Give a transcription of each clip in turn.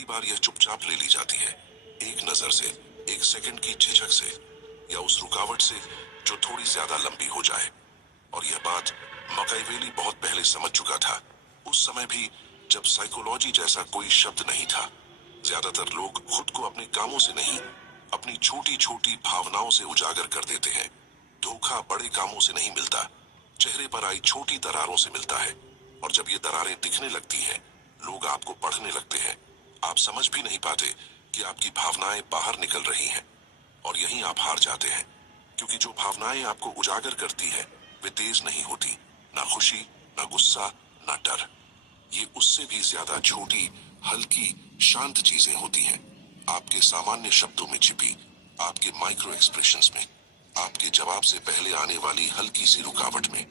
कई बार यह चुपचाप ले ली जाती है, एक नजर से, एक सेकंड की झिझक से, या उस रुकावट से जो थोड़ी ज्यादा लंबी हो जाए। और यह बात मकाइवेली बहुत पहले समझ चुका था, उस समय भी जब साइकोलॉजी जैसा कोई शब्द नहीं था। ज्यादातर लोग खुद को अपने कामों से नहीं, अपनी छोटी छोटी भावनाओं से उजागर कर देते हैं। धोखा बड़े कामों से नहीं मिलता, चेहरे पर आई छोटी दरारों से मिलता है। और जब ये दरारें दिखने लगती हैं, लोग आपको पढ़ने लगते हैं। आप समझ भी नहीं पाते कि आपकी भावनाएं बाहर निकल रही हैं, और यहीं आप हार जाते हैं। क्योंकि जो भावनाएं आपको उजागर करती है वे तेज नहीं होती, ना खुशी, ना गुस्सा, ना डर। ये उससे भी ज्यादा छोटी, हल्की, शांत चीजें होती हैं, आपके सामान्य शब्दों में छिपी, आपके माइक्रो एक्सप्रेशंस में, आपके जवाब से पहले आने वाली हल्की सी रुकावट में।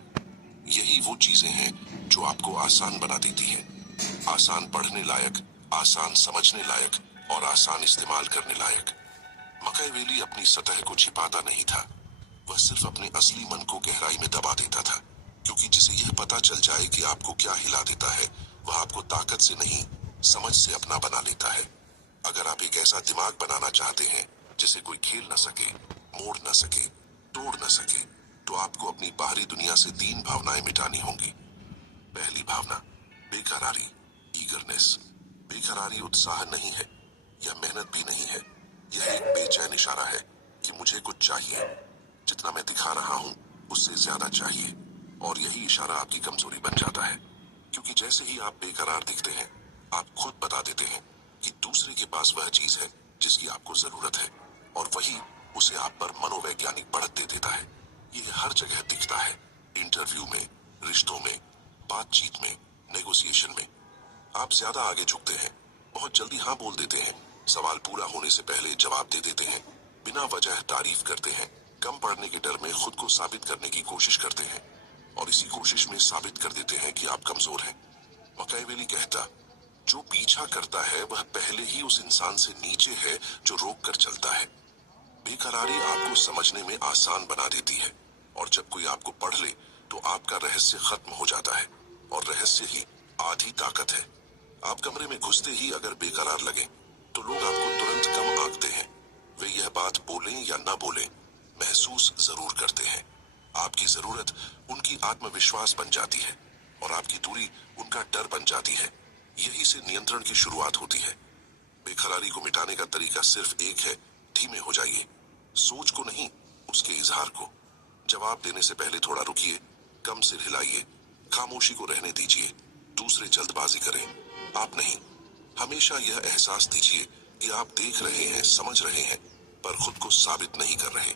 यही वो चीजें हैं जो आपको आसान बना देती हैं। आसान पढ़ने लायक, आसान समझने लायक, और आसान इस्तेमाल करने लायक। मकाइवेली अपनी सतह को छिपाता नहीं था, वह सिर्फ अपने असली मन को गहराई में दबा देता था। क्योंकि जिसे यह पता चल जाए कि आपको क्या हिला देता है, वह आपको ताकत से नहीं, समझ से अपना बना लेता है। अगर आप एक ऐसा दिमाग बनाना चाहते हैं जिसे कोई खेल न सके, मोड़ न सके, तोड़ न सके, तो आपको अपनी बाहरी दुनिया से 3 भावनाएं मिटानी होंगी। पहली भावना, बेकरारी, ईगरनेस। बेकरारी उत्साह नहीं है, यह मेहनत भी नहीं है। यह एक बेचैन इशारा है कि मुझे कुछ चाहिए, जितना मैं दिखा रहा हूं उससे ज्यादा चाहिए। और यही इशारा आपकी कमजोरी बन जाता है। क्योंकि जैसे ही आप बेकरार दिखते हैं, आप खुद बता देते हैं कि दूसरे के पास वह चीज है जिसकी आपको जरूरत है, और वही उसे आप पर मनोवैज्ञानिक बढ़त दे देता है। यह हर जगह दिखता है, इंटरव्यू में, रिश्तों में, बातचीत में, नेगोशिएशन में। आप ज्यादा आगे झुकते हैं, बहुत जल्दी हाँ बोल देते हैं, सवाल पूरा होने से पहले जवाब दे देते हैं, बिना वजह तारीफ करते हैं, कम पढ़ने के डर में खुद को साबित करने की कोशिश करते हैं, और इसी कोशिश में साबित कर देते हैं कि आप कमजोर हैं। मकाइवेली कहता, जो पीछा करता है वह पहले ही उस इंसान से नीचे है जो रोक कर चलता है। बेकरारी आपको समझने में आसान बना देती है, और जब कोई आपको पढ़ ले तो आपका रहस्य खत्म हो जाता है, और रहस्य ही आधी ताकत है। आप कमरे में घुसते ही अगर बेकरार लगे तो लोग आपको तुरंत कम आंकते हैं। वे यह बात बोलें या ना बोलें, महसूस जरूर करते हैं। आपकी जरूरत उनकी आत्मविश्वास बन जाती है, और आपकी दूरी उनका डर बन जाती है। यही से नियंत्रण की शुरुआत होती है। बेकरारी को मिटाने का तरीका सिर्फ एक है, धीमे हो जाइए। सोच को नहीं, उसके इजहार को। जवाब देने से पहले थोड़ा रुकिए, कम सिर हिलाइए, खामोशी को रहने दीजिए। दूसरे जल्दबाजी करें, आप नहीं। हमेशा यह एहसास दीजिए कि आप देख रहे हैं, समझ रहे हैं, पर खुद को साबित नहीं कर रहे।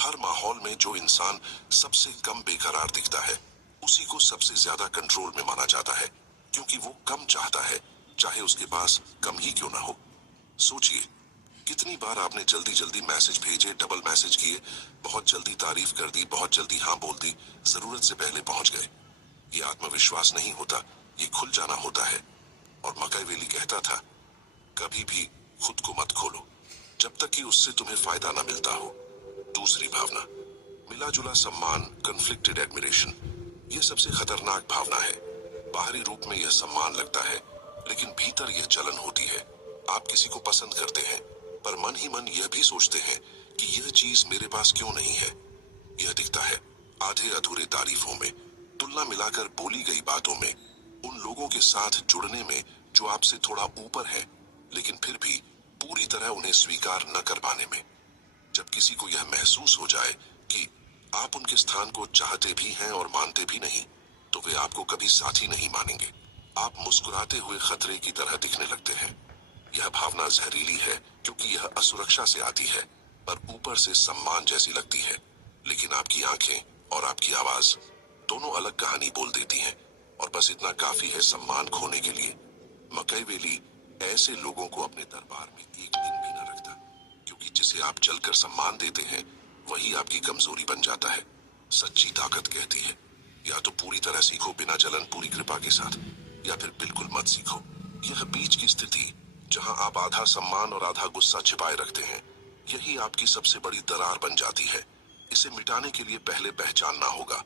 हर माहौल में जो इंसान सबसे कम बेकरार दिखता है, उसी को सबसे ज्यादा कंट्रोल में माना जाता है। क्योंकि वो कम चाहता है, चाहे उसके पास कम ही क्यों ना हो। सोचिए, कितनी बार आपने जल्दी जल्दी मैसेज भेजे, डबल मैसेज किए, बहुत जल्दी तारीफ कर दी, बहुत जल्दी हाँ बोल दी, जरूरत से पहले पहुंच गए। ये आत्मविश्वास नहीं होता, ये खुल जाना होता है। और मकाइवेली कहता था, कभी भी खुद को मत खोलो जब तक कि उससे तुम्हें फायदा ना मिलता हो। दूसरी भावना, मिला जुला सम्मान, कन्फ्लिक्टेड एडमिरेशन। यह सबसे खतरनाक भावना है। बाहरी रूप में यह सम्मान लगता है, लेकिन भीतर यह जलन होती है। आप किसी को पसंद करते हैं, पर मन ही मन यह भी सोचते हैं कि यह चीज मेरे पास क्यों नहीं है। यह दिखता है आधे अधूरे तारीफों में, तुलना मिलाकर बोली गई बातों में, उन लोगों के साथ जुड़ने में जो आपसे थोड़ा ऊपर है, लेकिन फिर भी पूरी तरह उन्हें स्वीकार न कर पाने में। जब किसी को यह महसूस हो जाए कि आप उनके स्थान को चाहते भी हैं और मानते भी नहीं, तो वे आपको कभी साथी नहीं मानेंगे। आप मुस्कुराते हुए खतरे की तरह दिखने लगते हैं। यह भावना जहरीली है क्योंकि यह असुरक्षा से आती है, पर ऊपर से सम्मान जैसी लगती है। लेकिन आपकी आंखें और आपकी आवाज दोनों अलग कहानी बोल देती हैं, और बस इतना काफी है सम्मान खोने के लिए। मकाइवेली ऐसे लोगों को अपने दरबार में एक दिन भी न रखता, क्योंकि जिसे आप जलकर सम्मान देते हैं वही आपकी कमजोरी बन जाता है। सच्ची ताकत कहती है, या तो पूरी तरह सीखो बिना जलन, पूरी कृपा के साथ, या फिर बिल्कुल मत सीखो। यह बीच की स्थिति, जहां आप आधा सम्मान और आधा गुस्सा छिपाए रखते हैं, यही आपकी सबसे बड़ी दरार बन जाती है। इसे मिटाने के लिए पहले पहचानना होगा,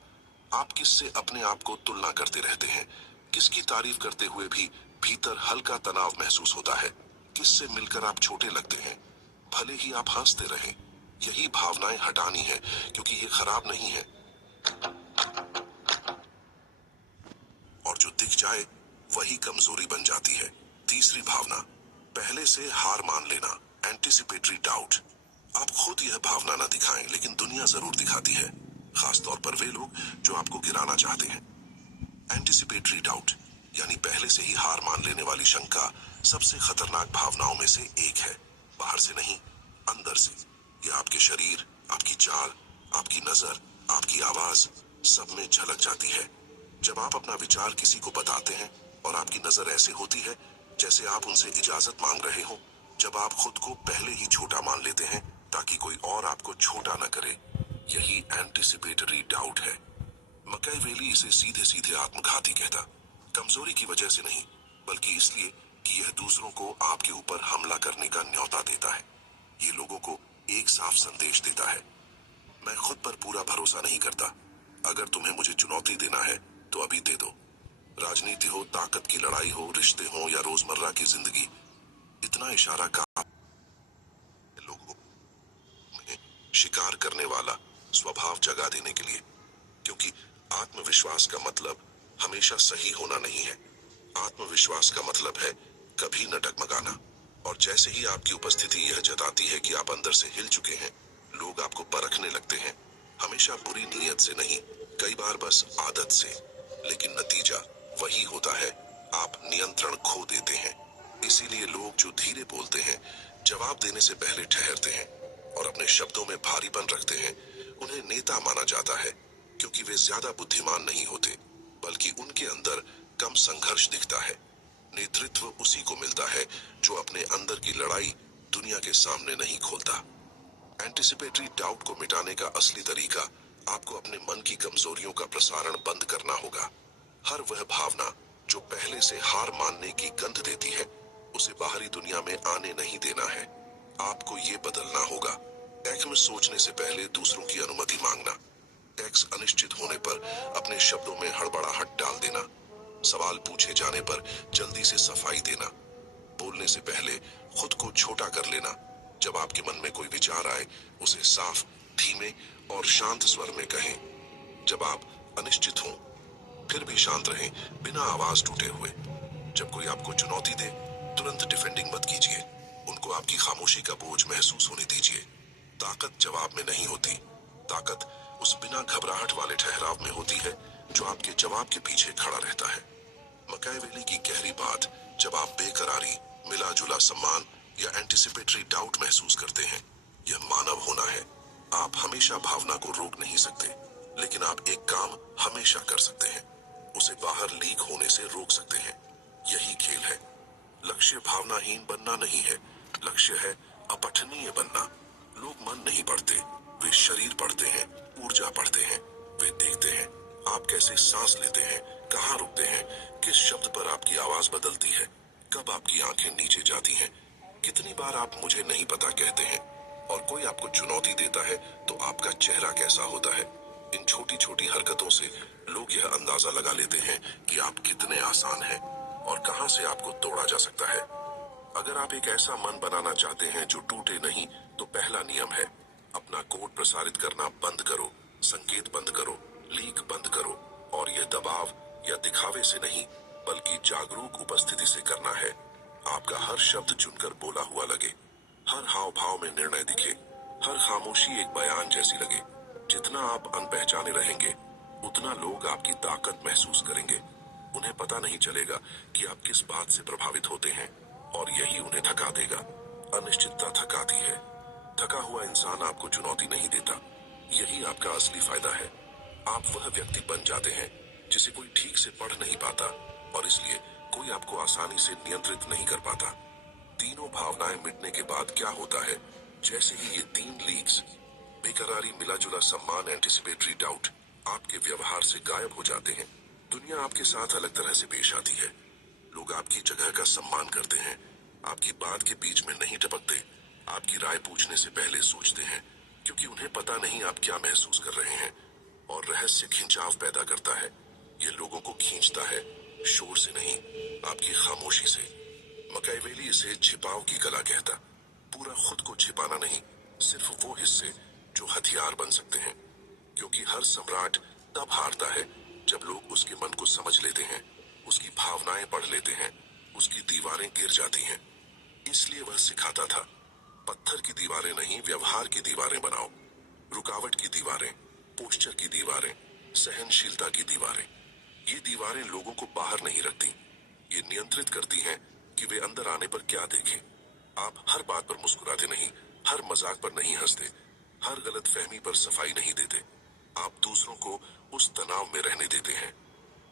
आप किससे अपने आप को तुलना करते रहते हैं। किसकी तारीफ करते हुए भी भीतर हल्का तनाव महसूस होता है। किससे मिलकर आप छोटे लगते हैं, भले ही आप हंसते रहें। यही भावनाएं हटानी है, क्योंकि ये खराब नहीं है। और जो दिख जाए वही कमजोरी बन जाती है। तीसरी भावना, पहले से हार मान लेना, एंटिसिपेटरी डाउट। आप खुद यह भावना न दिखाएं, लेकिन दुनिया जरूर दिखाती है, खासतौर पर वे लोग जो आपको गिराना चाहते हैं। एंटिसिपेटरी डाउट यानी पहले से ही हार मान लेने वाली शंका सबसे खतरनाक भावनाओं में से एक है। बाहर से नहीं, अंदर से। यह आपके शरीर, आपकी चाल, आपकी नजर, आपकी आवाज, सब में झलक जाती है। जब आप अपना विचार किसी को बताते हैं और आपकी नजर ऐसे होती है जैसे आप उनसे इजाजत मांग रहे हो, जब आप खुद को पहले ही छोटा मान लेते हैं ताकि कोई और आपको छोटा न करे, यही एंटिसिपेटरी डाउट है। मकैवेली इसे सीधे सीधे आत्मघाती कहता। कमजोरी की वजह से नहीं, बल्कि इसलिए कि यह दूसरों को आपके ऊपर हमला करने का न्योता देता है। ये लोगों को एक साफ संदेश देता है, मैं खुद पर पूरा भरोसा नहीं करता। अगर तुम्हें मुझे चुनौती देना है तो अभी दे दो। राजनीति हो, ताकत की लड़ाई हो, रिश्ते हो या रोजमर्रा की जिंदगी, इतना इशारा काफी है लोगों में शिकार करने वाला स्वभाव जगा देने के लिए। क्योंकि आत्मविश्वास का मतलब हमेशा सही होना नहीं है। आत्मविश्वास का मतलब है कभी न डगमगाना। और जैसे ही आपकी उपस्थिति यह जताती है कि आप अंदर से हिल चुके हैं, लोग आपको परखने लगते हैं। हमेशा बुरी नीयत से नहीं, कई बार बस आदत से। लेकिन नतीजा वही होता है, आप नियंत्रण खो देते हैं। इसीलिए लोग जो धीरे बोलते हैं, जवाब देने से पहले ठहरते हैं और अपने शब्दों में भारीपन रखते हैं, उन्हें नेता माना जाता है। क्योंकि वे ज्यादा बुद्धिमान नहीं होते, बल्कि उनके अंदर कम संघर्ष दिखता है। नेतृत्व उसी को मिलता है जो अपने अंदर की लड़ाई दुनिया के सामने नहीं खोलता। एंटिसिपेटरी डाउट को मिटाने का असली तरीका आपको अपने मन की कमजोरियों का प्रसारण बंद करना होगा। हर वह भावना जो पहले से हार मानने की गंध देती है, उसे बाहरी दुनिया में आने नहीं देना है। आपको ये बदलना होगा। एक में सोचने से पहले दूसरों की अनुमति मांगना, टैक्स अनिश्चित होने पर अपने शब्दों में हड़बड़ाहट डाल देना, सवाल पूछे जाने पर जल्दी से सफाई देना, बोलने से पहले खुद को छोटा कर लेना। जब आपके मन में कोई विचार आए, उसे साफ, धीमे और शांत स्वर में कहें। जब आप अनिश्चित हों, फिर भी शांत रहें, बिना आवाज टूटे हुए। जब कोई आपको चुनौती दे, तुरंत डिफेंडिंग मत कीजिए। उनको आपकी खामोशी का बोझ महसूस होने दीजिए। ताकत जवाब में नहीं होती, ताकत उस बिना घबराहट वाले ठहराव में होती है जो आपके जवाब के पीछे खड़ा रहता है। मकैवेली की गहरी बात, जब आप बेकरारी, मिला जुला सम्मान या एंटिसिपेटरी डाउट महसूस करते हैं, यह मानव होना है। आप हमेशा भावना को रोक नहीं सकते, लेकिन आप एक काम हमेशा कर सकते हैं, उसे बाहर लीक होने से रोक सकते हैं। यही खेल है। लक्ष्य भावनाहीन बनना नहीं है, लक्ष्य है अपठनीय बनना। लोग मन नहीं पढ़ते, वे शरीर पढ़ते हैं, ऊर्जा पढ़ते हैं। वे देखते हैं आप कैसे सांस लेते हैं, कहाँ रुकते हैं, किस शब्द पर आपकी आवाज बदलती है, कब आपकी आंखें नीचे जाती हैं, कितनी बार आप मुझे नहीं पता कहते हैं, और कोई आपको चुनौती देता है तो आपका चेहरा कैसा होता है। इन छोटी छोटी हरकतों से लोग यह अंदाजा लगा लेते हैं कि आप कितने आसान हैं और कहां से आपको तोड़ा जा सकता है। अगर आप एक ऐसा मन बनाना चाहते हैं जो टूटे नहीं, तो पहला नियम है, अपना कोड प्रसारित करना बंद करो, संकेत बंद करो, लीक बंद करो। और यह दबाव या दिखावे से नहीं, बल्कि जागरूक उपस्थिति से करना है। आपका हर शब्द चुनकर बोला हुआ लगे, हर हाव भाव में निर्णय दिखे, हर खामोशी एक बयान जैसी लगे। जितना आप अनपहचाने रहेंगे, उतना लोग आपकी ताकत महसूस करेंगे। उन्हें पता नहीं चलेगा कि आप किस बात से प्रभावित होते हैं, और यही उन्हें थका देगा। अनिश्चितता थकाती है। थका हुआ इंसान आपको चुनौती नहीं देता। यही आपका असली फायदा है। आप वह व्यक्ति बन जाते हैं जिसे कोई ठीक से पढ़ नहीं पाता, और इसलिए कोई आपको आसानी से नियंत्रित नहीं कर पाता। तीनों भावनाएं मिटने के बाद क्या होता है, जैसे ही ये तीन लीक्स, बेकरारी, मिलाजुला सम्मान, एंटिसिपेटरी डाउट, आपके व्यवहार से गायब हो जाते हैं, दुनिया आपके साथ अलग तरह से पेश आती है। लोग आपकी जगह का सम्मान करते हैं, आपकी बात के बीच में नहीं टपकते, आपकी राय पूछने से पहले सोचते हैं, क्योंकि उन्हें पता नहीं आप क्या महसूस कर रहे हैं। और रहस्य खिंचाव पैदा करता है। ये लोगों को खींचता है, शोर से नहीं, आपकी खामोशी से। मकाइवेली इसे छिपाव की कला कहता। पूरा खुद को छिपाना नहीं, सिर्फ वो हिस्से जो हथियार बन सकते हैं। क्योंकि हर सम्राट तब हारता है जब लोग उसके मन को समझ लेते हैं, उसकी भावनाएं पढ़ लेते हैं, उसकी दीवारें गिर जाती हैं। इसलिए वह सिखाता था, पत्थर की दीवारें नहीं, व्यवहार की दीवारें बनाओ। रुकावट की दीवारें, पोस्चर की दीवारें, सहनशीलता की दीवारें। ये दीवारें लोगों को बाहर नहीं रखती, ये नियंत्रित करती हैं कि वे अंदर आने पर क्या देखें। आप हर बात पर मुस्कुराते नहीं, हर मजाक पर नहीं हंसते, हर गलत फहमी पर सफाई नहीं देते। आप दूसरों को उस तनाव में रहने देते हैं,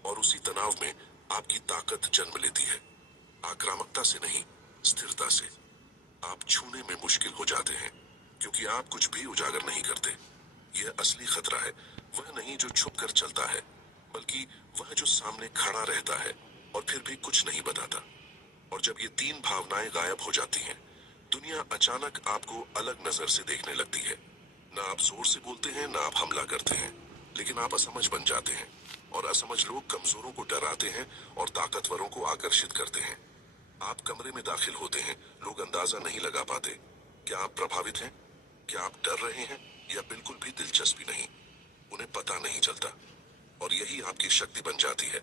और उसी तनाव में आपकी ताकत जन्म लेती है। आक्रामकता से नहीं, स्थिरता से। आप छूने में मुश्किल हो जाते हैं, क्योंकि आप कुछ भी उजागर नहीं करते। यह असली खतरा है, वह नहीं जो छुप कर चलता है, बल्कि वह जो सामने खड़ा रहता है और फिर भी कुछ नहीं बताता। और जब ये तीन भावनाएं गायब हो जाती हैं, दुनिया अचानक आपको अलग नजर से देखने लगती है। ना आप जोर से बोलते हैं, ना आप हमला करते हैं, लेकिन आप असमझ बन जाते हैं। और असमझ लोग कमजोरों को डराते हैं और ताकतवरों को आकर्षित करते हैं। आप कमरे में दाखिल होते हैं, लोग अंदाजा नहीं लगा पाते। क्या आप प्रभावित हैं? क्या आप डर रहे हैं? या बिल्कुल भी दिलचस्पी नहीं? उन्हें पता नहीं चलता। और यही आपकी शक्ति बन जाती है।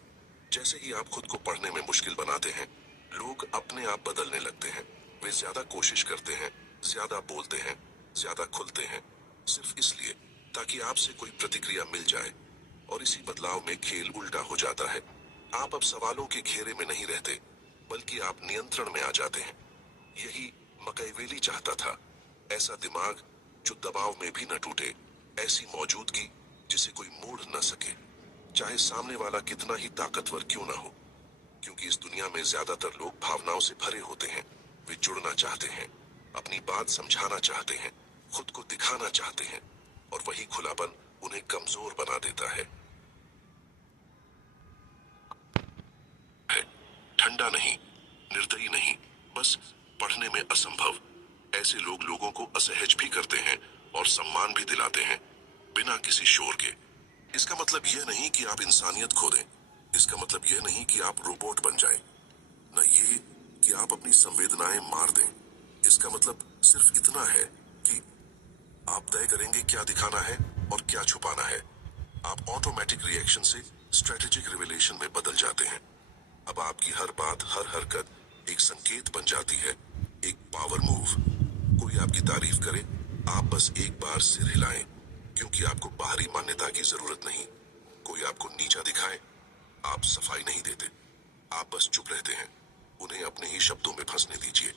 जैसे ही आप खुद को पढ़ने में मुश्किल बनाते हैं, लोग अपने आप बदलने लगते हैं। वे ज्यादा कोशिश करते हैं, ज्यादा बोलते हैं, ज्यादा खुलते हैं, सिर्फ इसलिए ताकि आपसे कोई प्रतिक्रिया मिल जाए। और इसी बदलाव में खेल उल्टा हो जाता है। आप अब सवालों के घेरे में नहीं रहते, बल्कि आप नियंत्रण में आ जाते हैं। यही मकाइवेली चाहता था, ऐसा दिमाग जो दबाव में भी न टूटे, ऐसी मौजूदगी जिसे कोई मोड़ न सके, चाहे सामने वाला कितना ही ताकतवर क्यों ना हो। क्योंकि इस दुनिया में ज्यादातर लोग भावनाओं से भरे होते हैं। वे जुड़ना चाहते हैं, अपनी बात समझाना चाहते हैं, खुद को दिखाना चाहते हैं, और वही खुलापन उन्हें कमजोर बना देता है। ठंडा नहीं, निर्दयी नहीं, बस पढ़ने में असंभव। ऐसे लोग लोगों को असहज भी करते हैं और सम्मान भी दिलाते हैं, बिना किसी शोर के। इसका मतलब यह नहीं कि आप इंसानियत खो दें। इसका मतलब यह नहीं कि आप रोबोट बन जाएं। न ये कि आप अपनी संवेदनाएं मार दें। इसका मतलब सिर्फ इतना है कि आप तय करेंगे क्या दिखाना है और क्या छुपाना है। आप ऑटोमेटिक रिएक्शन से स्ट्रेटेजिक रिवेलेशन में बदल जाते हैं। अब आपकी हर बात, हर हरकत एक संकेत बन जाती है, एक पावर मूव। कोई आपकी तारीफ करे, आप बस एक बार सिर हिलाएं, क्योंकि आपको बाहरी मान्यता की जरूरत नहीं। कोई आपको नीचा दिखाए, आप सफाई नहीं देते, आप बस चुप रहते हैं। उन्हें अपने ही शब्दों में फंसने दीजिए।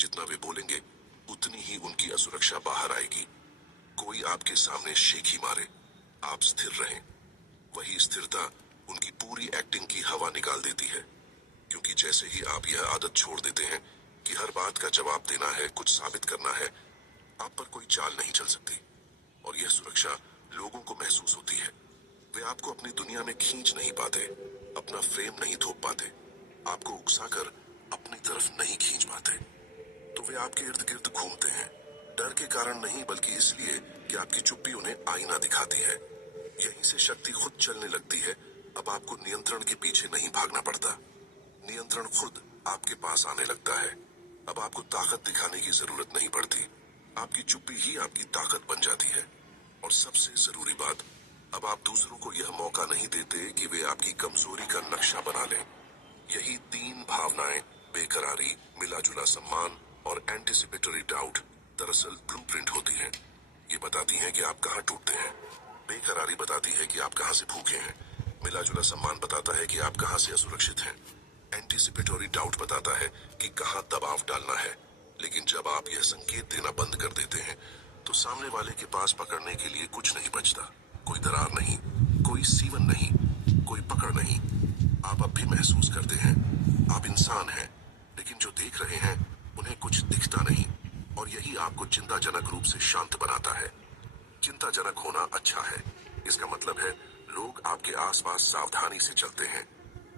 जितना वे बोलेंगे, उतनी ही उनकी असुरक्षा बाहर आएगी। कोई आपके सामने शेखी मारे, आप स्थिर रहें। वही स्थिरता उनकी पूरी एक्टिंग की हवा निकाल देती है। क्योंकि जैसे ही आप यह आदत छोड़ देते हैं कि हर बात का जवाब देना है, कुछ साबित करना है, आप पर कोई चाल नहीं चल सकती। और यह सुरक्षा लोगों को महसूस होती है। वे आपको अपनी दुनिया में खींच नहीं पाते, अपना फ्रेम नहीं थोप पाते, आपको उकसाकर अपनी तरफ नहीं खींच पाते। तो वे आपके इर्द गिर्द घूमते हैं, डर के कारण नहीं, बल्कि इसलिए कि आपकी चुप्पी उन्हें आईना दिखाती है। यहीं से शक्ति खुद चलने लगती है। अब आपको नियंत्रण के पीछे नहीं भागना पड़ता, नियंत्रण खुद आपके पास आने लगता है। अब आपको ताकत दिखाने की जरूरत नहीं पड़ती, आपकी चुप्पी ही आपकी ताकत बन जाती है। और सबसे जरूरी बात, अब आप दूसरों को यह मौका नहीं देते कि वे आपकी कमजोरी का नक्शा बना लें। यही तीन भावनाएं, बेकरारी, मिलाजुला सम्मान और एंटिसिपेटरी डाउट, दरअसल ब्लूप्रिंट होती हैं। ये बताती हैं कि आप कहाँ टूटते हैं। बेकरारी बताती है कि आप कहाँ से भूखे हैं। मिलाजुला सम्मान बताता है कि आप कहाँ से असुरक्षित हैं। एंटिसिपेटरी डाउट बताता है कि कहाँ दबाव डालना है। लेकिन जब आप यह संकेत देना बंद कर देते हैं, तो सामने वाले के पास पकड़ने के लिए कुछ नहीं बचता। कोई दरार नहीं, कोई सीवन नहीं, कोई पकड़ नहीं। आप अब भी महसूस करते हैं, आप इंसान हैं, लेकिन जो देख रहे हैं उन्हें कुछ दिखता नहीं। और यही आपको चिंताजनक रूप से शांत बनाता है। चिंताजनक होना अच्छा है। इसका मतलब है लोग आपके आसपास सावधानी से चलते हैं।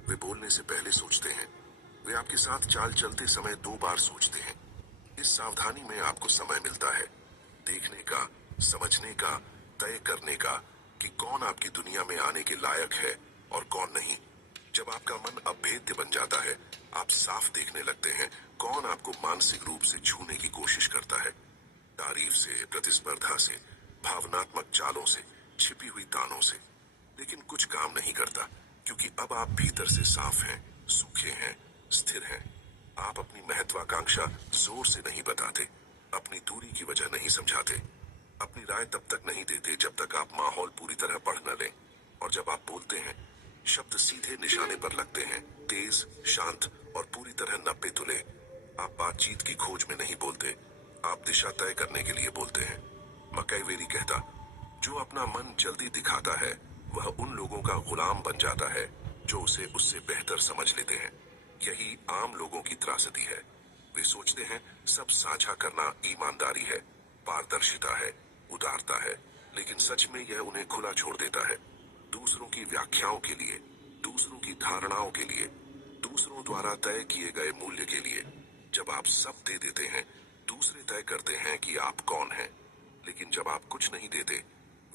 वे बोलने से पहले सोचते हैं। वे आपके साथ चाल चलते समय 2 बार सोचते हैं। इस सावधानी में आपको समय मिलता है, देखने का, समझने का, तय करने का कि कौन आपकी दुनिया में आने के लायक है और कौन नहीं। जब आपका मन अभेद्य बन जाता है, आप साफ देखने लगते हैं कौन आपको मानसिक रूप से छूने की कोशिश करता है। तारीफ से, प्रतिस्पर्धा से, भावनात्मक चालों से, छिपी हुई तानों से। लेकिन कुछ काम नहीं करता, क्योंकि अब आप भीतर से साफ हैं, सूखे हैं, स्थिर हैं। आप अपनी महत्वाकांक्षा जोर से नहीं बताते, अपनी दूरी की वजह नहीं समझाते, अपनी राय तब तक नहीं देते जब तक आप माहौल पूरी तरह पढ़ न लें। और जब आप बोलते हैं, शब्द सीधे निशाने पर लगते हैं, तेज, शांत और पूरी तरह नब्बे तुले। आप बातचीत की खोज में नहीं बोलते, आप दिशा तय करने के लिए बोलते हैं। मकैवेरी कहता, जो अपना मन जल्दी दिखाता है वह उन लोगों का गुलाम बन जाता है जो उसे उससे बेहतर समझ लेते हैं। यही आम लोगों की त्रासदी है। वे सोचते हैं सब साझा करना ईमानदारी है, पारदर्शिता है, उदारता है, लेकिन सच में यह उन्हें खुला छोड़ देता है दूसरों की व्याख्याओं के लिए, दूसरों की धारणाओं के लिए, दूसरों द्वारा तय किए गए मूल्य के लिए। जब आप सब दे देते हैं, दूसरे तय करते हैं कि आप कौन हैं। लेकिन जब आप कुछ नहीं देते,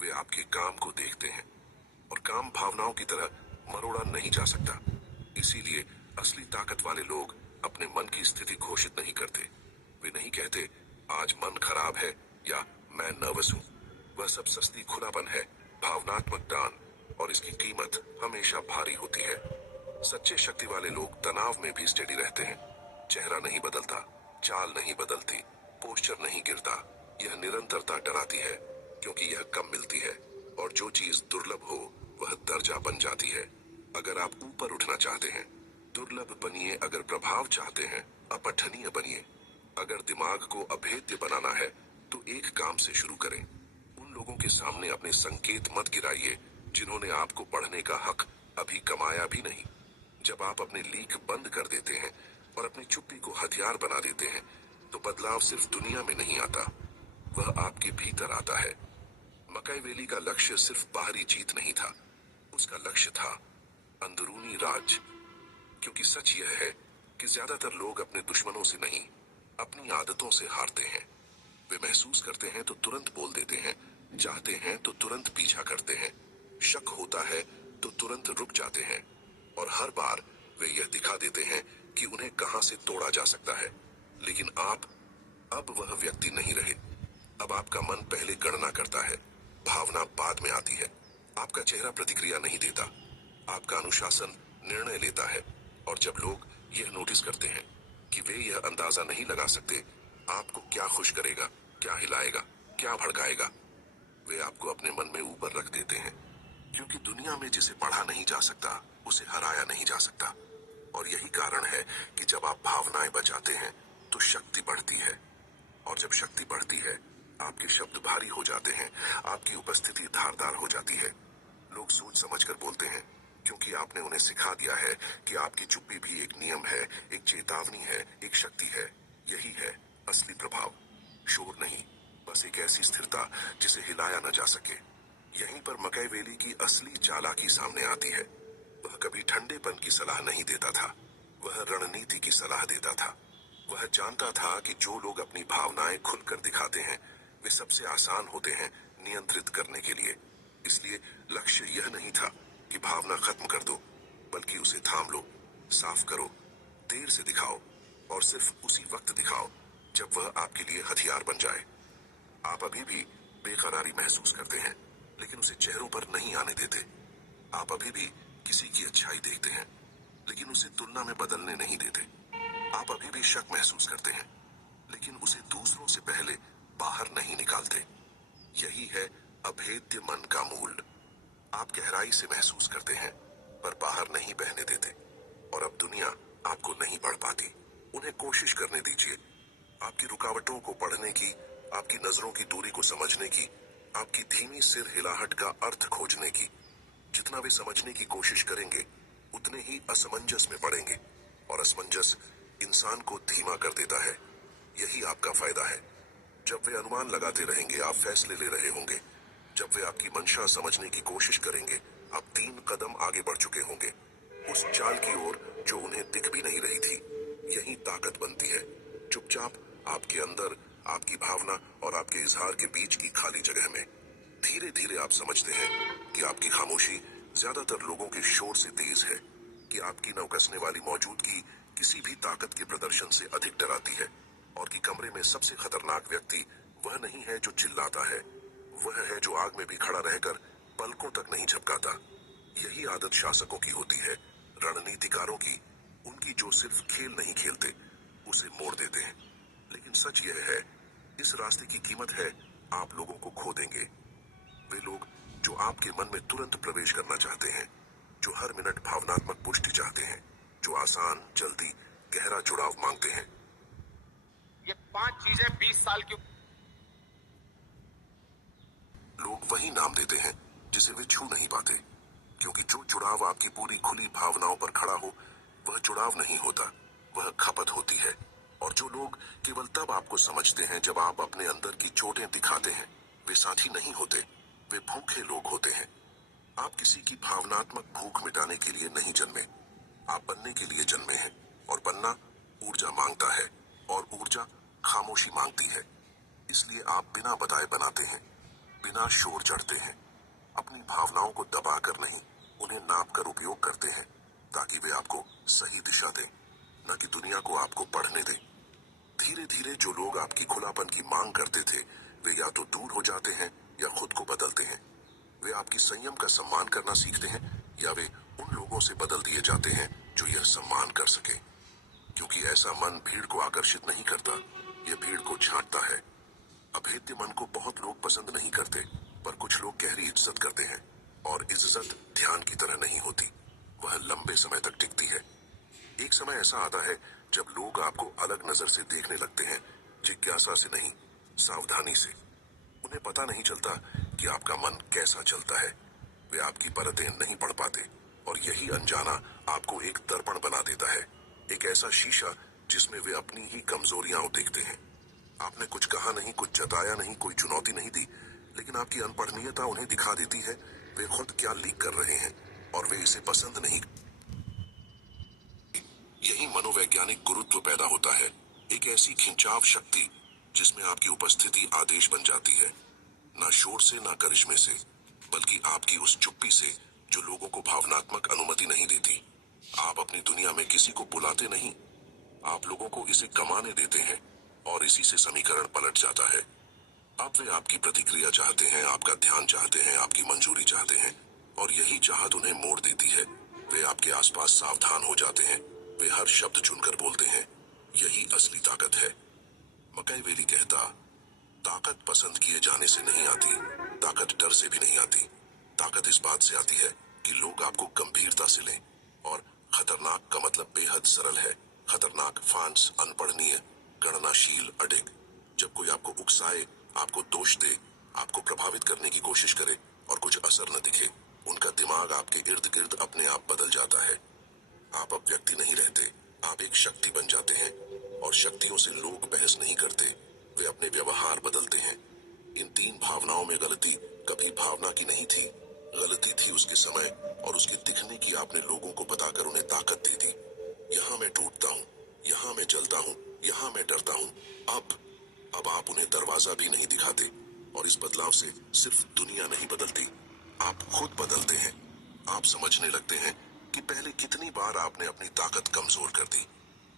वे आपके काम को देखते हैं, और काम भावनाओं की तरह मरोड़ा नहीं जा सकता। इसीलिए असली ताकत वाले लोग अपने मन की स्थिति घोषित नहीं करते। वे नहीं कहते आज मन खराब है या मैं नर्वस हूं। वह सब सस्ती खुलापन है, भावनात्मक दान, और इसकी कीमत हमेशा भारी होती है। सच्चे शक्ति वाले लोग तनाव में भी स्टेडी रहते हैं। चेहरा नहीं बदलता, चाल नहीं बदलती, पोस्चर नहीं गिरता। यह निरंतरता डराती है, क्योंकि यह कम मिलती है, और जो चीज दुर्लभ हो वह दर्जा बन जाती है। अगर आप ऊपर उठना चाहते हैं, दुर्लभ बनिए। अगर प्रभाव चाहते हैं, अपठनीय बनिए। अगर दिमाग को अभेद्य बनाना है, तो एक काम से शुरू करें। उन लोगों के सामने अपने संकेत मत गिराइए जिन्होंने आपको पढ़ने का हक अभी कमाया भी नहीं। जब आप अपने लीक बंद कर देते हैं और अपनी चुप्पी को हथियार बना देते हैं, तो बदलाव सिर्फ दुनिया में नहीं आता, वह आपके भीतर आता है। मकैवेली का लक्ष्य सिर्फ बाहरी जीत नहीं था, उसका लक्ष्य था अंदरूनी राज। क्योंकि सच यह है कि ज्यादातर लोग अपने दुश्मनों से नहीं, अपनी आदतों से हारते हैं। वे महसूस करते हैं तो तुरंत बोल देते हैं, चाहते हैं तो तुरंत पीछा करते हैं, शक होता है तो तुरंत रुक जाते हैं, और हर बार वे यह दिखा देते हैं कि उन्हें कहां से तोड़ा जा सकता है। लेकिन आप अब वह व्यक्ति नहीं रहे। अब आपका मन पहले गणना करता है, भावना बाद में आती है। आपका चेहरा प्रतिक्रिया नहीं देता, आपका अनुशासन निर्णय लेता है। और जब लोग यह नोटिस करते हैं कि वे यह अंदाजा नहीं लगा सकते आपको क्या खुश करेगा, क्या हिलाएगा, क्या भड़काएगा, वे आपको अपने मन में ऊपर रख देते हैं। क्योंकि दुनिया में जिसे पढ़ा नहीं जा सकता, उसे हराया नहीं जा सकता। और यही कारण है कि जब आप भावनाएं बचाते हैं, तो शक्ति बढ़ती है। और जब शक्ति बढ़ती है, आपके शब्द भारी हो जाते हैं, आपकी उपस्थिति धारदार हो जाती है। लोग सोच समझकर बोलते हैं, क्योंकि आपने उन्हें सिखा दिया है कि आपकी चुप्पी भी एक नियम है, एक चेतावनी है, एक शक्ति है। यही है असली प्रभाव। शोर नहीं, बस एक ऐसी स्थिरता जिसे हिलाया न जा सके। यहीं पर मकैवेली की असली चालाकी सामने आती है। वह कभी ठंडेपन की सलाह नहीं देता था, वह रणनीति की सलाह देता था। वह जानता था कि जो लोग अपनी भावनाएं खुलकर दिखाते हैं, वे सबसे आसान होते हैं नियंत्रित करने के लिए। इसलिए लक्ष्य यह नहीं था कि भावना खत्म कर दो, बल्कि उसे थाम लो, साफ करो, देर से दिखाओ, और सिर्फ उसी वक्त दिखाओ जब वह आपके लिए हथियार बन जाए। आप अभी भी बेकरारी महसूस करते हैं, लेकिन उसे चेहरों पर नहीं आने देते। आप अभी भी किसी की अच्छाई देखते हैं, लेकिन उसे तुलना में बदलने नहीं देते। आप अभी भी शक महसूस करते हैं, लेकिन उसे दूसरों से पहले बाहर नहीं निकालते। यही है अभेद्य मन का मूल। आप गहराई से महसूस करते हैं, पर बाहर नहीं बहने देते। और अब दुनिया आपको नहीं पढ़ पाती। उन्हें कोशिश करने दीजिए, आपकी रुकावटों को पढ़ने की, आपकी नजरों की दूरी को समझने की, आपकी धीमी सिर हिलाहट का अर्थ खोजने की। जितना वे समझने की कोशिश करेंगे, उतने ही असमंजस में पड़ेंगे, और असमंजस इंसान को धीमा कर देता है। यही आपका फायदा है। जब वे अनुमान लगाते रहेंगे, आप फैसले ले रहे होंगे। जब वे आपकी मंशा समझने की कोशिश करेंगे, आप 3 कदम आगे बढ़ चुके होंगे, उस चाल की ओर जो उन्हें दिख भी नहीं रही थी। यही ताकत बनती है। चुपचाप आपके अंदर, आपकी भावना और आपके इजहार के बीच की खाली जगह में। धीरे धीरे आप समझते हैं कि आपकी खामोशी ज्यादातर लोगों के शोर से तेज है, कि आपकी नौकसने वाली मौजूदगी किसी भी ताकत के प्रदर्शन से अधिक डराती है, और कि कमरे में सबसे खतरनाक व्यक्ति वह नहीं है जो चिल्लाता है, वह है जो आग में भी खड़ा रहकर पलकों तक नहीं झपकाता। यही आदत शासकों की होती है, रणनीतिकारों की, उनकी जो सिर्फ खेल नहीं खेलते, उसे मोड़ देते हैं। लेकिन सच यह है, इस रास्ते की कीमत है आप लोगों को खो देंगे। वे लोग जो आपके मन में तुरंत प्रवेश करना चाहते हैं, जो हर मिनट भावनात्मक पुष्टि चाहते हैं, जो आसान, जल्दी, गहरा जुड़ाव मांगते हैं। ये 5 चीजें 20 साल की लोग वही नाम देते हैं जिसे वे छू नहीं पाते, क्योंकि जो जुड़ाव आपकी पूरी खुली भावनाओं पर खड़ा हो, वह जुड़ाव नहीं होता, वह खपत होती है। और जो लोग केवल तब आपको समझते हैं जब आप अपने अंदर की चोटें दिखाते हैं, वे साथी नहीं होते, वे भूखे लोग होते हैं। आप किसी की भावनात्मक भूख मिटाने के लिए नहीं जन्मे, आप बनने के लिए जन्मे हैं। और बनना ऊर्जा मांगता है, और ऊर्जा खामोशी मांगती है। इसलिए आप बिना बताए बनाते हैं, बिना शोर चढ़ते हैं, अपनी भावनाओं को दबा कर नहीं, उन्हें नाप कर उपयोग करते हैं, ताकि वे आपको सही दिशा दें, न कि दुनिया को आपको पढ़ने दें। धीरे धीरे जो लोग आपकी खुलापन की मांग करते थे, वे या तो दूर हो जाते हैं या खुद को बदलते हैं। वे आपकी संयम का सम्मान करना सीखते हैं, या वे उन लोगों से बदल दिए जाते हैं जो यह सम्मान कर सके। क्योंकि ऐसा मन भीड़ को आकर्षित नहीं करता, यह भीड़ को छांटता है। अभेद्य मन को बहुत लोग पसंद नहीं करते, पर कुछ लोग गहरी इज्जत करते हैं। और इज्जत ध्यान की तरह नहीं होती, वह लंबे समय तक टिकती है। एक समय ऐसा आता है जब लोग आपको अलग नजर से देखने लगते हैं, जिज्ञासा से नहीं, सावधानी से। उन्हें पता नहीं चलता कि आपका मन कैसा चलता है, वे आपकी परतें नहीं पढ़ पाते, और यही अनजाना आपको एक दर्पण बना देता है, एक ऐसा शीशा जिसमें वे अपनी ही कमजोरियां देखते हैं। आपने कुछ कहा नहीं, कुछ जताया नहीं, कोई चुनौती नहीं दी, लेकिन आपकी अनपढ़नीयता उन्हें दिखा देती है वे खुद क्या लीक कर रहे हैं, और वे इसे पसंद नहीं। यही मनोवैज्ञानिक गुरुत्व पैदा होता है, एक ऐसी खिंचाव शक्ति जिसमें आपकी उपस्थिति आदेश बन जाती है, ना शोर से, ना करिश्मे से, बल्कि आपकी उस चुप्पी से जो लोगों को भावनात्मक अनुमति नहीं देती। आप अपनी दुनिया में किसी को बुलाते नहीं, आप लोगों को इसे कमाने देते हैं, और इसी से समीकरण पलट जाता है। अब वे आपकी प्रतिक्रिया चाहते हैं, आपका ध्यान चाहते हैं, आपकी मंजूरी चाहते हैं, और यही चाहत उन्हें मोड़ देती है। वे आपके आसपास सावधान हो जाते हैं, वे हर शब्द चुनकर बोलते हैं। यही असली ताकत है। मकाईवेली कहता, ताकत पसंद किए जाने से नहीं आती, ताकत डर से भी नहीं आती। ताकत इस बात से आती है कि लोग आपको गंभीरता से लें। और खतरनाक का मतलब बेहद सरल है। खतरनाक फांस अनपढ़नीय, गणनाशील, अडिग। जब कोई आपको उकसाए, आपको दोष दे, आपको प्रभावित करने की कोशिश करे, और कुछ असर न दिखे, उनका दिमाग आपके इर्द गिर्द अपने आप बदल जाता है। आप अब व्यक्ति नहीं रहते, आप एक शक्ति बन जाते हैं। और शक्तियों से लोग बहस नहीं करते, वे अपने व्यवहार बदलते हैं। इन 3 भावनाओं में गलती कभी भावना की नहीं थी, गलती थी उसके समय और उसके दिखने की। आपने लोगों को बताकर उन्हें ताकत दे दी। यहाँ मैं टूटता हूँ, यहाँ मैं जलता हूँ, यहाँ मैं डरता हूँ। अब आप उन्हें दरवाजा भी नहीं दिखाते, और इस बदलाव से सिर्फ दुनिया नहीं बदलती, आप खुद बदलते हैं। आप समझने लगते हैं कि पहले कितनी बार आपने अपनी ताकत कमजोर कर दी।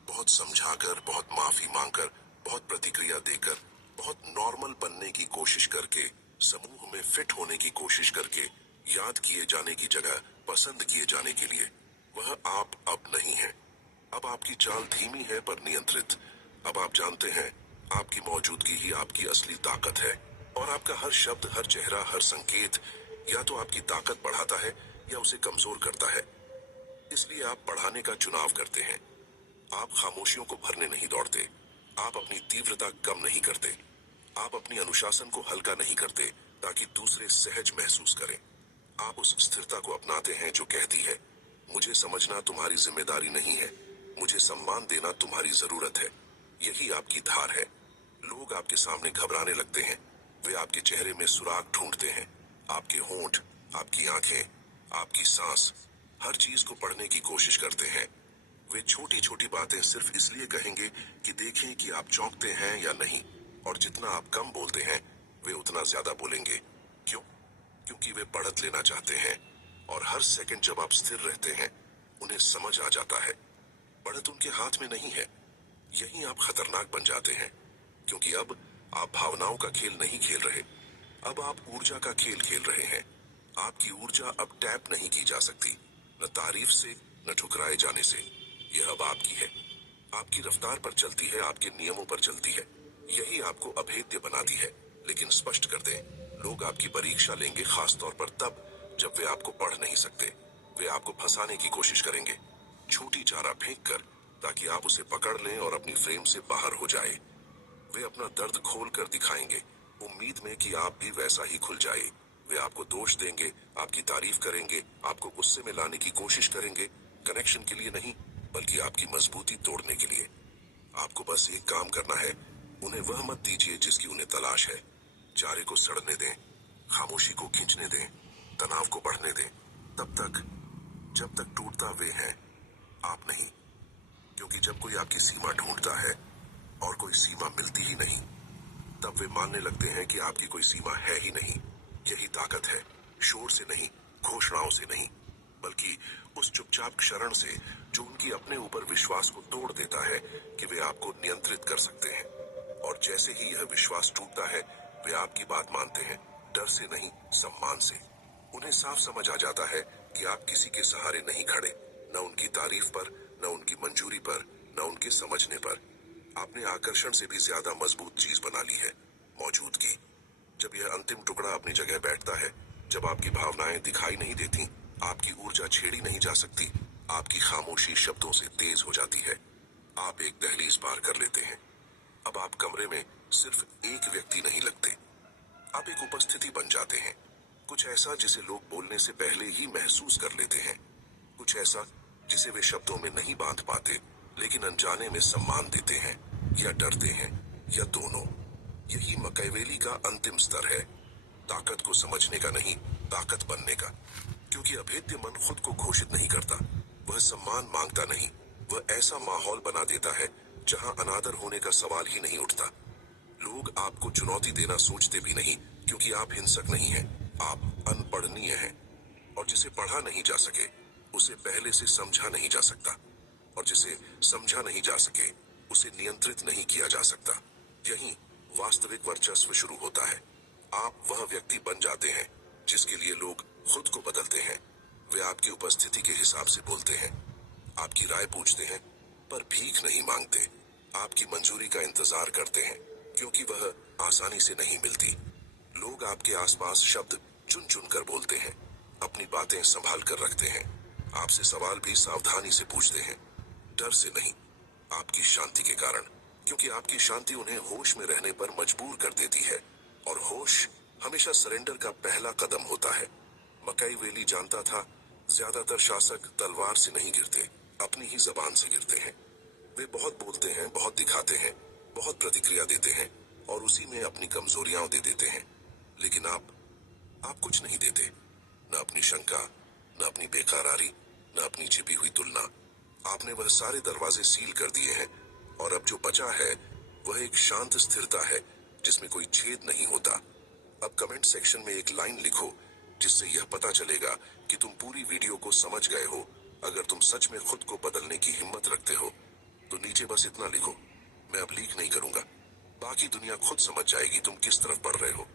बहुत समझाकर, बहुत माफी मांगकर, बहुत प्रतिक्रिया देकर, बहुत नॉर्मल बनने की कोशिश करके, समूह में फिट होने की कोशिश करके, याद किए जाने की जगह पसंद किए जाने के लिए। वह आप अब नहीं है। अब आपकी चाल धीमी है पर नियंत्रित। अब आप जानते हैं, आपकी मौजूदगी ही आपकी असली ताकत है, और आपका हर शब्द, हर चेहरा, हर संकेत या तो आपकी ताकत बढ़ाता है या उसे कमजोर करता है। इसलिए आप बढ़ाने का चुनाव करते हैं। आप खामोशियों को भरने नहीं दौड़ते, आप अपनी तीव्रता कम नहीं करते, आप अपनी अनुशासन को हल्का नहीं करते ताकि दूसरे सहज महसूस करें। आप उस स्थिरता को अपनाते हैं जो कहती है, मुझे समझना तुम्हारी जिम्मेदारी नहीं है, मुझे सम्मान देना तुम्हारी जरूरत है। यही आपकी धार है। लोग आपके सामने घबराने लगते हैं, वे आपके चेहरे में सुराग ढूंढते हैं, आपके होंठ, आपकी आंखें, आपकी सांस, हर चीज को पढ़ने की कोशिश करते हैं। वे छोटी छोटी बातें सिर्फ इसलिए कहेंगे कि देखें कि आप चौंकते हैं या नहीं, और जितना आप कम बोलते हैं, वे उतना ज्यादा बोलेंगे। क्यों? क्योंकि वे बढ़त लेना चाहते हैं। और हर सेकंड जब आप स्थिर रहते हैं, उन्हें समझ आ जाता है बढ़त उनके हाथ में नहीं है। यही आप खतरनाक बन जाते हैं, क्योंकि अब आप भावनाओं का खेल नहीं खेल रहे, अब आप ऊर्जा का खेल खेल रहे हैं। आपकी ऊर्जा अब टैप नहीं की जा सकती, न तारीफ से न ठुकराए जाने से। यह अब आपकी है, आपकी रफ्तार पर चलती है, आपके नियमों पर चलती है। यही आपको अभेद्य बनाती है। लेकिन स्पष्ट कर दें, लोग आपकी परीक्षा लेंगे खास तौर पर तब जब वे आपको पढ़ नहीं सकते। वे आपको फंसाने की कोशिश करेंगे, छोटी चारा फेंक कर, ताकि आप उसे पकड़ लें और अपनी फ्रेम से बाहर हो जाए। वे अपना दर्द खोल कर दिखाएंगे, उम्मीद में कि आप भी वैसा ही खुल जाए। वे आपको दोष देंगे, आपकी तारीफ करेंगे, आपको गुस्से में लाने की कोशिश करेंगे, कनेक्शन के लिए नहीं बल्कि आपकी मजबूती तोड़ने के लिए। आपको बस एक काम करना है, उन्हें वह मत दीजिए जिसकी उन्हें तलाश है। चारे को सड़ने दें, खामोशी को खींचने दें, तनाव को बढ़ने दें, तब तक जब तक टूटता वे हैं, आप नहीं। क्योंकि जब कोई आपकी सीमा ढूंढता है और कोई सीमा मिलती ही नहीं, तब वे मानने लगते हैं कि आपकी कोई सीमा है ही नहीं। यही ताकत है, शोर से नहीं, घोषणाओं से नहीं, बल्कि उस चुपचाप क्षरण से जो उनकी अपने ऊपर विश्वास को तोड़ देता है कि वे आपको नियंत्रित कर सकते हैं। और जैसे ही यह विश्वास टूटता है, वे आपकी बात मानते हैं, डर से नहीं, सम्मान से। उन्हें साफ समझ आ जाता है कि आप किसी के सहारे नहीं खड़े, न उनकी तारीफ पर, न उनकी मंजूरी पर, न उनके समझने पर। आपने आकर्षण से भी ज्यादा मजबूत चीज बना ली है, मौजूदगी। जब यह अंतिम टुकड़ा अपनी जगह बैठता है, जब आपकी भावनाएं दिखाई नहीं देती, आपकी ऊर्जा छेड़ी नहीं जा सकती, आपकी खामोशी शब्दों से तेज हो जाती है, आप एक दहलीज पार कर लेते हैं। अब आप कमरे में सिर्फ एक व्यक्ति नहीं लगते, आप एक उपस्थिति बन जाते हैं। कुछ ऐसा जिसे लोग बोलने से पहले ही महसूस कर लेते हैं, कुछ ऐसा जिसे वे शब्दों में नहीं बांध पाते, लेकिन अनजाने में सम्मान देते हैं, या डरते हैं, या दोनों। यही मकैवेली का अंतिम स्तर है, ताकत को समझने का नहीं, ताकत बनने का। क्योंकि अभेद्य मन खुद को घोषित नहीं करता, वह सम्मान मांगता नहीं, वह ऐसा माहौल बना देता है जहां अनादर होने का सवाल ही नहीं उठता। लोग आपको चुनौती देना सोचते भी नहीं, क्योंकि आप हिंसक नहीं हैं, आप अनपढ़नीय हैं। और जिसे पढ़ा नहीं जा सके, उसे पहले से समझा नहीं जा सकता, और जिसे समझा नहीं जा सके, उसे नियंत्रित नहीं किया जा सकता। यही वास्तविक वर्चस्व शुरू होता है। आप वह व्यक्ति बन जाते हैं जिसके लिए लोग खुद को बदलते हैं। वे आपकी उपस्थिति के हिसाब से बोलते हैं, आपकी राय पूछते हैं, पर भीख नहीं मांगते। आपकी मंजूरी का इंतजार करते हैं, क्योंकि वह आसानी से नहीं मिलती। लोग आपके आसपास शब्द चुन चुन कर बोलते हैं, अपनी बातें संभाल कर रखते हैं, आपसे सवाल भी सावधानी से पूछते हैं, डर से नहीं, आपकी शांति के कारण। क्योंकि आपकी शांति उन्हें होश में रहने पर मजबूर कर देती है, और होश हमेशा सरेंडर का पहला कदम होता है। मकैवेली जानता था, ज्यादातर शासक तलवार से नहीं गिरते, अपनी ही जबान से गिरते हैं। वे बहुत बोलते हैं, बहुत दिखाते हैं, बहुत प्रतिक्रिया देते हैं, और उसी में अपनी कमजोरियां दे देते हैं। लेकिन आप कुछ नहीं देते, न अपनी शंका, न अपनी बेकरारी, न अपनी छिपी हुई तुलना। आपने वह सारे दरवाजे सील कर दिए हैं, और अब जो बचा है वह एक शांत स्थिरता है जिसमें कोई छेद नहीं होता। अब कमेंट सेक्शन में एक लाइन लिखो जिससे यह पता चलेगा कि तुम पूरी वीडियो को समझ गए हो। अगर तुम सच में खुद को बदलने की हिम्मत रखते हो तो नीचे बस इतना लिखो, मैं अब लीक नहीं करूंगा, बाकी दुनिया खुद समझ जाएगी तुम किस तरफ बढ़ रहे हो।